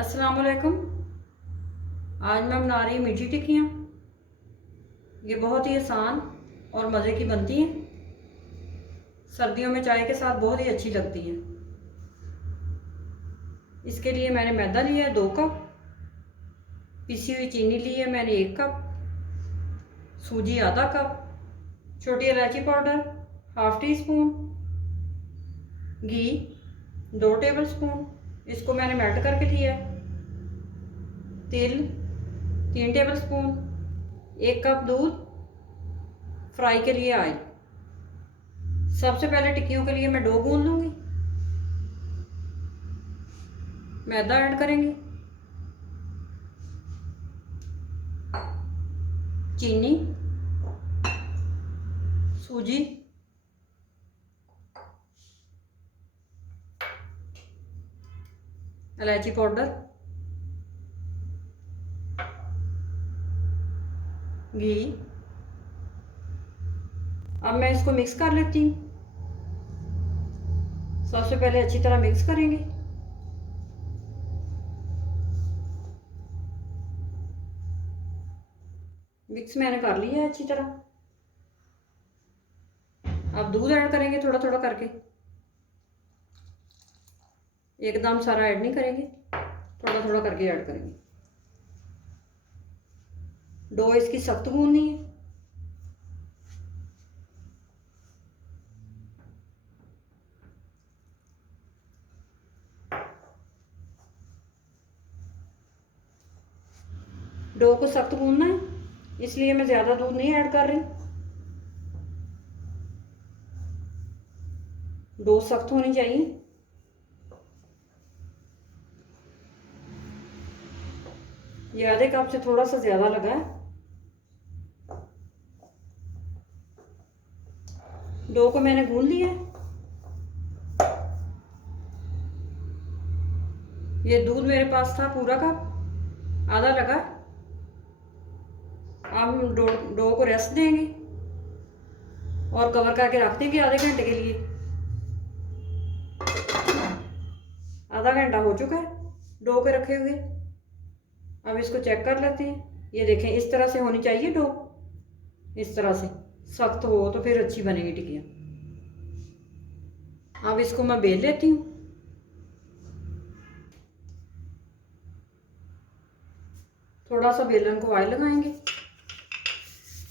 अस्सलाम वालेकुम। आज मैं बना रही हूँ मीठी टिक्कियाँ। ये बहुत ही आसान और मज़े की बनती हैं। सर्दियों में चाय के साथ बहुत ही अच्छी लगती हैं। इसके लिए मैंने मैदा लिया है 2 कप, पिसी हुई चीनी ली है मैंने 1 कप, सूजी आधा कप, छोटी इलायची पाउडर हाफ टी स्पून, घी 2 टेबल स्पून, इसको मैंने मेल्ट करके लिया है, तेल 3 टेबल स्पून, 1 कप दूध, फ्राई के लिए ऑयल। सबसे पहले टिक्कियों के लिए मैं डो गूंद लूँगी। मैदा ऐड करेंगे, चीनी, सूजी, इलायची पाउडर, घी। अब मैं इसको मिक्स कर लेती हूँ। सबसे पहले अच्छी तरह मिक्स करेंगे। मिक्स मैंने कर लिया है अच्छी तरह। अब दूध ऐड करेंगे थोड़ा थोड़ा करके, एकदम सारा ऐड नहीं करेंगे, थोड़ा थोड़ा करके ऐड करेंगे। डो इसकी सख्त गूंदनी है। डो को सख्त गूंदना है, इसलिए मैं ज़्यादा दूध नहीं ऐड कर रही। डो सख्त होनी चाहिए। ये आधे कप से थोड़ा सा ज़्यादा लगा है। डो को मैंने गूंद लिया है। ये दूध मेरे पास था पूरा कप, आधा लगा। अब हम डो को रेस्ट देंगे और कवर करके रख देंगे आधे घंटे के लिए। आधा घंटा हो चुका है डो के रखे हुए। अब इसको चेक कर लेते हैं। ये देखें, इस तरह से होनी चाहिए डो। इस तरह से सख्त हो तो फिर अच्छी बनेगी टिक्कियाँ। अब इसको मैं बेल लेती हूँ। थोड़ा सा बेलन को ऑयल लगाएंगे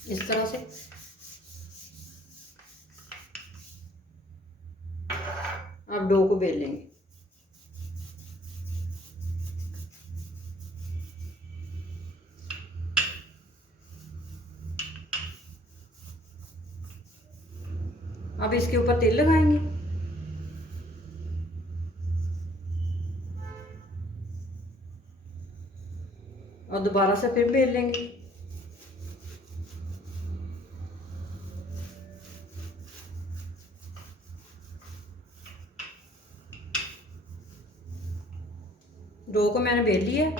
इस तरह से। अब डो को बेल लेंगे। अब इसके ऊपर तेल लगाएंगे। और दोबारा से फिर बेल लेंगे। डो को मैंने बेल लिया है।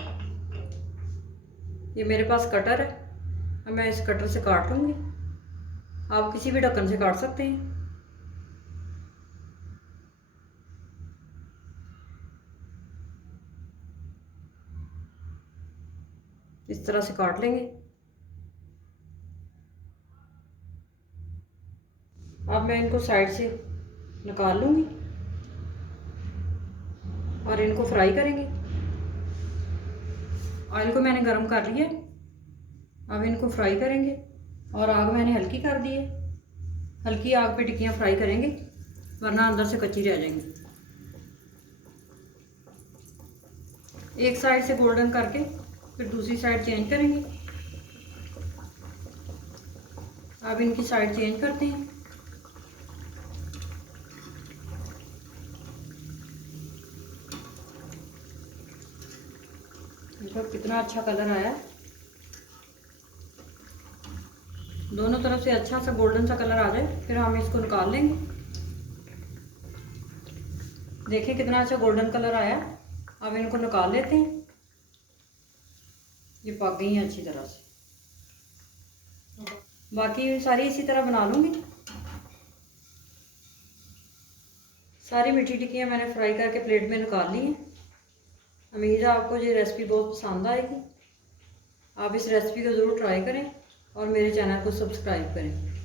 ये मेरे पास कटर है, अब मैं इस कटर से काट लूँगी। आप किसी भी ढक्कन से काट सकते हैं। इस तरह से काट लेंगे। अब मैं इनको साइड से निकाल लूँगी और इनको फ्राई करेंगे। ऑयल को मैंने गरम कर लिया है। अब इनको फ्राई करेंगे और आग मैंने हल्की कर दी है। हल्की आग पे टिक्कियाँ फ्राई करेंगे, वरना अंदर से कच्ची रह जाएंगी। एक साइड से गोल्डन करके फिर दूसरी साइड चेंज करेंगे। अब इनकी साइड चेंज करते हैं। देखो कितना अच्छा कलर आया। दोनों तरफ से अच्छा सा गोल्डन सा कलर आ जाए फिर हम इसको निकाल लेंगे। देखिए कितना अच्छा गोल्डन कलर आया। अब इनको निकाल लेते हैं। ये पक गई हैं अच्छी तरह से। बाकी सारी इसी तरह बना लूँगी। सारी मीठी टिक्कियाँ मैंने फ्राई करके प्लेट में निकाल ली हैं। उम्मीद है आपको ये रेसिपी बहुत पसंद आएगी। आप इस रेसिपी को ज़रूर ट्राई करें और मेरे चैनल को सब्सक्राइब करें।